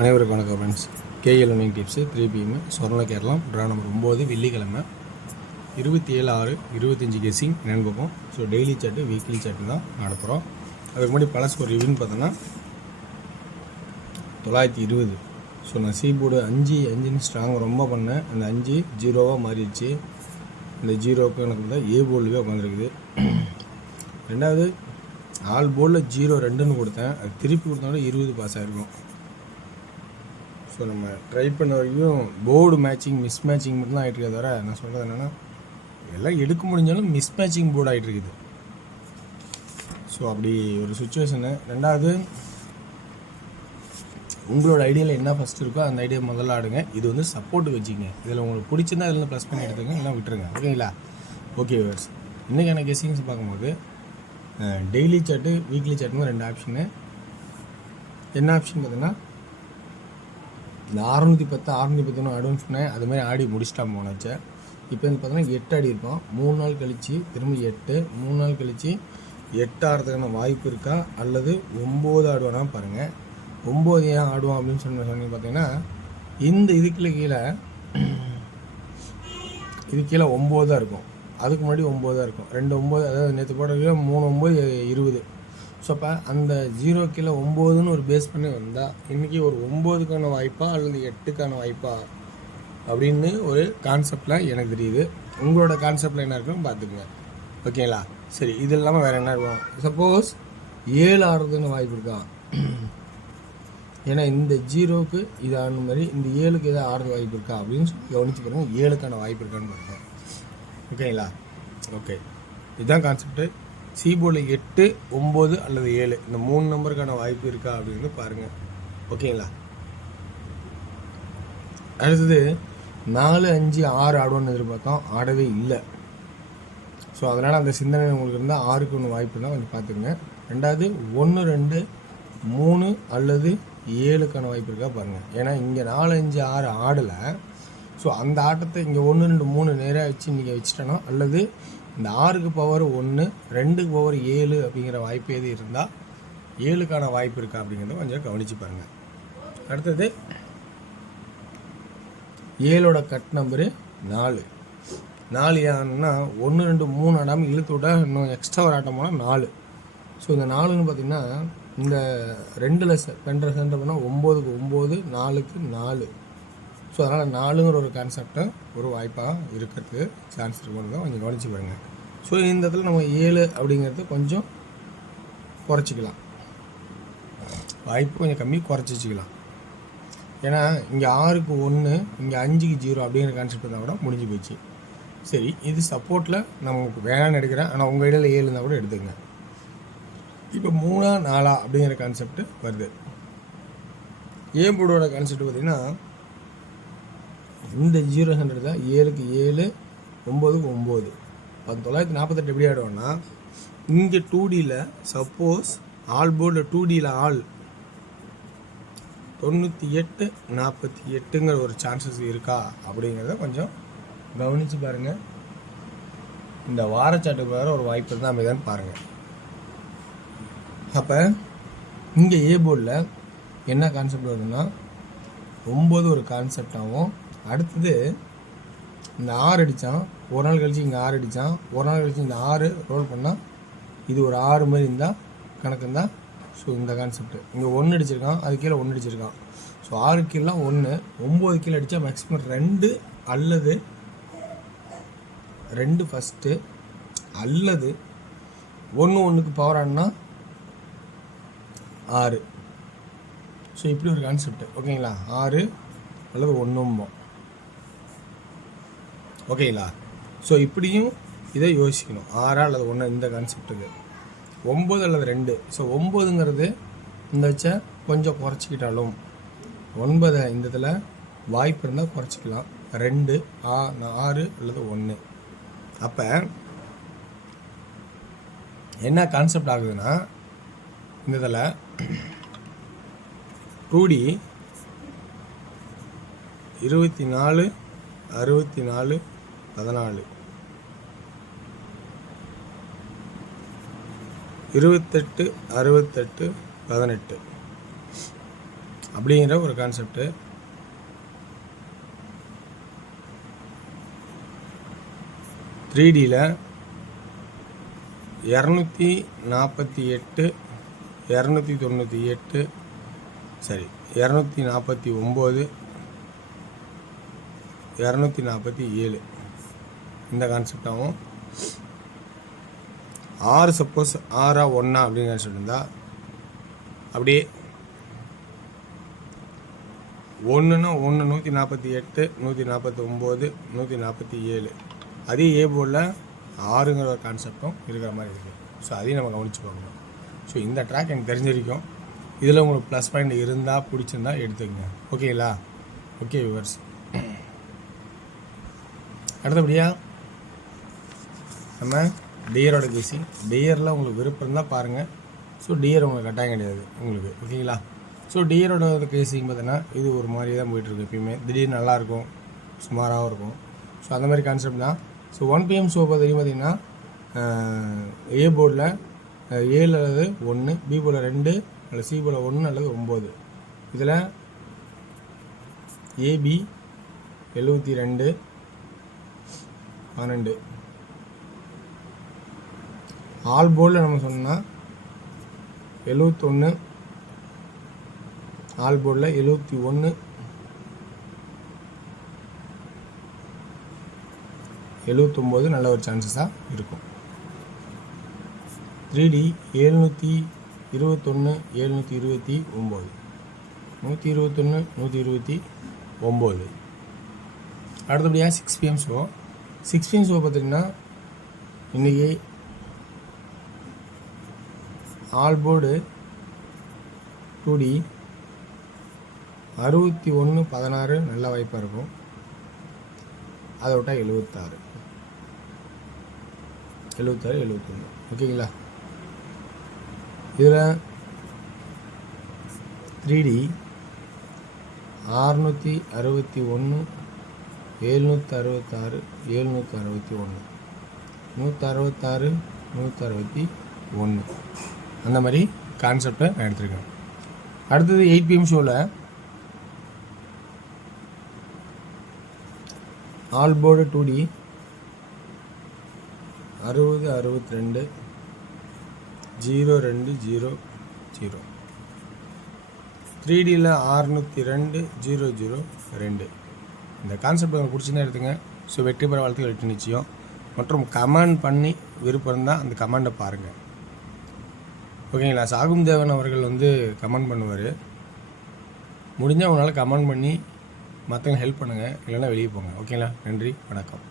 அனைவருக்கும் வணக்கம் friends. KL winning tips 3 PM Swarna Keralam draw number 9 வெள்ளிக்கிழமை 27/6/25 கெஸ்ஸிங் என்னென்னு பார்ப்போம். So daily chart weekly chart தான் நடப்புகிறோம். அதுக்கு முன்னாடி பழசு ஒரு ரிவ்யூன்னு பார்த்தோன்னா 920. ஸோ நான் சீபோர்டு 5 ஸ்ட்ராங் ரொம்ப பண்ணேன். அந்த 5 0வாக மாறிடுச்சு. இந்த 0க்கு எனக்கு தான் ஏ போர்டுவே உட்காந்துருக்குது. ரெண்டாவது ஆல் போர்டில் 0-2ன்னு கொடுத்தேன். அது திருப்பி கொடுத்தாலும் 20 பாஸ் ஆகிருக்கும். ஸோ நம்ம ட்ரை பண்ண வரைக்கும் போர்டு மேட்சிங் மிஸ் மேட்சிங் மட்டும் தான் ஆகிட்டு தவிர நான் சொல்கிறது என்னென்னா எல்லாம் எடுக்க முடிஞ்சாலும் மிஸ் மேட்சிங் போர்டு ஆகிட்டு இருக்குது. ஸோ அப்படி ஒரு சுச்சுவேஷனு. ரெண்டாவது உங்களோட ஐடியாவில் என்ன ஃபஸ்ட்டு இருக்கோ அந்த ஐடியா முதல்ல ஆடுங்க. இது வந்து சப்போர்ட்டு வச்சுங்க. இதில் உங்களுக்கு பிடிச்சிருந்தா இதில் ப்ளஸ் பண்ணி எடுத்துங்க, எல்லாம் விட்டுருங்க. ஓகேங்களா? ஓகே வியூவர்ஸ், இன்றைக்கான கெஸ்ஸிங்ஸ் பார்க்கும்போது டெய்லி சார்ட்டு வீக்லி சார்ட்னு 2 ஆப்ஷனு. என்ன ஆப்ஷன் பார்த்தீங்கன்னா இந்த 610 611 அட்வான்ஸ் பண்ணேன். அதுமாதிரி ஆடி முடிச்சிட்டா போனாச்சு. இப்போ வந்து பார்த்தோன்னா 8 ஆடி இருக்கோம். 3 நாள் கழித்து திரும்ப 8, 3 நாள் கழித்து 8 ஆடுறதுக்கான வாய்ப்பு இருக்கா அல்லது 9 ஆடுவானா பாருங்கள். 9 ஏன் ஆடுவோம் அப்படின்னு சொன்னீங்க பார்த்தீங்கன்னா இந்த இதுக்குள்ள கீழே 9 தான் இருக்கும். அதுக்கு முன்னாடி 9 தான் இருக்கும். 2 9, அதாவது நேற்று போடுறது 3 9 20. ஸோ அப்போ அந்த 0 கீழே 9ன்னு ஒரு பேஸ் பண்ணி வந்தால் இன்றைக்கி ஒரு 9க்கான வாய்ப்பா அல்லது 8க்கான வாய்ப்பா அப்படின்னு ஒரு கான்செப்டில் எனக்கு தெரியுது. உங்களோட கான்செப்டில் என்ன இருக்குன்னு பார்த்துக்குங்க. ஓகேங்களா? சரி, இது இல்லாமல் வேறு என்ன இருக்கும்? சப்போஸ் 7 ஆடுறதுன்னு வாய்ப்பு இருக்கா? ஏன்னா இந்த 0க்கு இது ஆன மாதிரி இந்த 7க்கு எதாவது ஆடுறது வாய்ப்பு இருக்கா அப்படின்னு சொல்லி கவனிச்சு பாருங்கள். 7க்கான வாய்ப்பு இருக்கான்னு பாருங்கள். ஓகேங்களா? ஓகே, இதுதான் கான்செப்ட்டு. சீபோர்டில் 8, 9 அல்லது 7 இந்த 3 நம்பருக்கான வாய்ப்பு இருக்கா அப்படின்னு பாருங்கள். ஓகேங்களா? அடுத்தது 4 5 6 ஆடுவோன்னு எதிர்பார்த்தோம், ஆடவே இல்லை. ஸோ அதனால் அந்த சிந்தனை உங்களுக்கு இருந்தால் 6க்கு ஒன்று வாய்ப்பு தான் கொஞ்சம் பார்த்துக்குங்க. ரெண்டாவது 1 2 3 அல்லது 7க்கான வாய்ப்பு இருக்கா பாருங்கள். ஏன்னா இங்கே 4 5 6 ஆடலை. ஸோ அந்த ஆட்டத்தை இங்கே 1 2 3 நேராக வச்சு நீங்கள் வச்சுட்டனோ அல்லது இந்த 6க்கு பவர் 1 2க்கு பவர் 7 அப்படிங்கிற வாய்ப்பு எது இருந்தால் 7க்கான வாய்ப்பு இருக்கா அப்படிங்கிறத கொஞ்சம் கவனித்து பாருங்கள். அடுத்தது 7ஓட கட் நம்பரு 4. 4 ஏன்னா 1 2 3 ஆடாமல் இழுத்து விட்டா இன்னும் எக்ஸ்ட்ரா ஒரு ஆட்டம் போனால் 4. ஸோ இந்த 4ன்னு பார்த்திங்கன்னா இந்த 2ல் பண்ணுற சென்டர் பண்ணால் 9க்கு 9 4க்கு 4. ஸோ அதனால் 4ங்கிற ஒரு கான்செப்டை ஒரு வாய்ப்பாக இருக்கிறதுக்கு சான்ஸ் இருக்குன்னு தான் கொஞ்சம் கவனிச்சு பாருங்கள். ஸோ இந்த இடத்துல நம்ம 7 அப்படிங்கிறது கொஞ்சம் குறைச்சிக்கலாம். வாய்ப்பு கொஞ்சம் கம்மி குறைச்சி வச்சுக்கலாம். ஏன்னா இங்கே 6க்கு 1 இங்கே 5க்கு 0 அப்படிங்கிற கான்செப்ட் தான் கூட முடிஞ்சு போச்சு. சரி, இது சப்போர்ட்டில் நமக்கு வேணான்னு எடுக்கிறேன். ஆனால் உங்கள் இடையில 7 இருந்தால் கூட எடுத்துங்க. இப்போ 3 4 அப்படிங்கிற கான்செப்ட் வருது. ஏ போர்டோட கான்செப்ட் பார்த்திங்கன்னா இந்த 0 சென்டர் தான் 7க்கு 7 9க்கு 9. 1948 எப்படி ஆடுவோன்னா இங்கே 2Dயில் சப்போஸ் ஆல் போர்டில் 2Dயில் ஆல் 98 48ங்கிற ஒரு சான்சஸ் இருக்கா அப்படிங்கிறத கொஞ்சம் கவனித்து பாருங்கள். இந்த வாரச்சாட்டுக்கு வேறு ஒரு வாய்ப்பு இருந்தால் அமைதான்னு பாருங்கள். அப்போ இங்கே ஏ போர்டில் என்ன கான்செப்ட் வருதுன்னா 9 ஒரு கான்செப்டாகவும், அடுத்தது இந்த 6 அடித்தான், ஒரு நாள் கழித்து இங்கே 6 அடித்தான், ஒரு நாள் கழித்து இந்த 6 ரோல் பண்ணால் இது ஒரு 6 மாதிரி இருந்தால் கணக்கு இருந்தால். ஸோ இந்த கான்செப்ட் இங்கே 1 அடிச்சிருக்கான், அது கீழே 1 அடிச்சிருக்கான். ஸோ 6 கீழே 1, 9 கீழே அடித்தா மேக்ஸிமம் 2 அல்லது 2 ஃபஸ்ட்டு அல்லது 1 1க்கு பவர் ஆனா 6. ஸோ இப்படி ஒரு கான்செப்ட். ஓகேங்களா? 6 அல்லது 1. ஓகேங்களா? ஸோ இப்படியும் இதை யோசிக்கணும். 6 அல்லது 1 இந்த கான்செப்ட்டுக்கு 9 அல்லது 2. ஸோ 9ங்கிறது இந்த வச்ச கொஞ்சம் குறைச்சிக்கிட்டாலும் 9 இந்த இதில் வாய்ப்பு இருந்தால் குறைச்சிக்கலாம். 2 6 அல்லது 1. அப்போ என்ன கான்செப்ட் ஆகுதுன்னா இந்த இதில் 2D 24 64 14 28 68 18 அப்படிங்கிற ஒரு கான்செப்ட்டு. த்ரீ டியில் 248 298 சரி 249 247 இந்த கான்செப்டாகவும் 6 சப்போஸ் 6 1 அப்படின்னு கான்செப்ட் இருந்தால் அப்படியே 1ன்னா 1 148 149 147 அதே ஏ போர்டில் 6ங்கிற ஒரு கான்செப்டும் இருக்கிற மாதிரி இருக்குது. ஸோ அதையும் நம்ம கவனித்து பார்க்கணும். ஸோ இந்த ட்ராக் எனக்கு தெரிஞ்சிருக்கும். இதில் உங்களுக்கு ப்ளஸ் பாயிண்ட் இருந்தால் பிடிச்சிருந்தா எடுத்துக்கங்க. ஓகேங்களா? ஓகே வியூவர்ஸ், அடுத்தபடியாக நம்ம டியரோட கேசிங். டியரில் உங்களுக்கு விருப்பம் இருந்தால் பாருங்கள். ஸோ டியர் உங்களுக்கு கட்டாயம் கிடையாது உங்களுக்கு. ஓகேங்களா? ஸோ டியரோட கேசிங் பார்த்தீங்கன்னா இது ஒரு மாதிரி தான் போயிட்டுருக்கு. எப்பயுமே திடீர்னு நல்லாயிருக்கும், சுமாராகவும் இருக்கும். ஸோ அந்த மாதிரி கான்செப்ட் தான். ஸோ 1 PM ஷோ பார்த்தீங்கன்னா ஏ போர்டில் 7 அல்லது 1, பி போர்டில் 2 அல்லது சி போர்டில் 1 அல்லது 9. இதில் ஏபி 72 12. ஆல் போர்டில் நம்ம சொன்னால் 71, ஆல் போர்டில் 71 79 நல்ல ஒரு சான்சஸாக இருக்கும். 3D 721 729 121 129. அடுத்தபடியாக 6 PM ஷோ. 6 PM ஷோ பார்த்திங்கன்னா இன்றைக்கி ஆல் போர்டு 2D 61 16 நல்ல வாய்ப்பாக இருக்கும். அதை விட்டால் 76 71. ஓகேங்களா? இதில் 3D 661 766 761 166 161 அந்த மாதிரி கான்செப்டை நான் எடுத்திருக்கேன். அடுத்தது 8 PM ஷோவில் ஆல் போர்டு 2D 60 62 02 00. 3Dயில் 602 002. இந்த கான்செப்ட் உங்களுக்கு பிடிச்சிருந்தா எடுத்துங்க. ஸோ வெற்றி பெற வாழ்த்துக்கள், வெற்றி நிச்சயம். மற்றும் கமெண்ட் பண்ணி விருப்பம் இருந்தால் அந்த கமெண்ட்டை பாருங்கள். ஓகேங்களா? சாகும் தேவன் அவர்கள் கமெண்ட் பண்ணுவார். முடிஞ்சால் உங்களால் கமெண்ட் பண்ணி மற்றவங்க ஹெல்ப் பண்ணுங்கள், இல்லைன்னா வெளியே போங்க. ஓகேங்களா? நன்றி, வணக்கம்.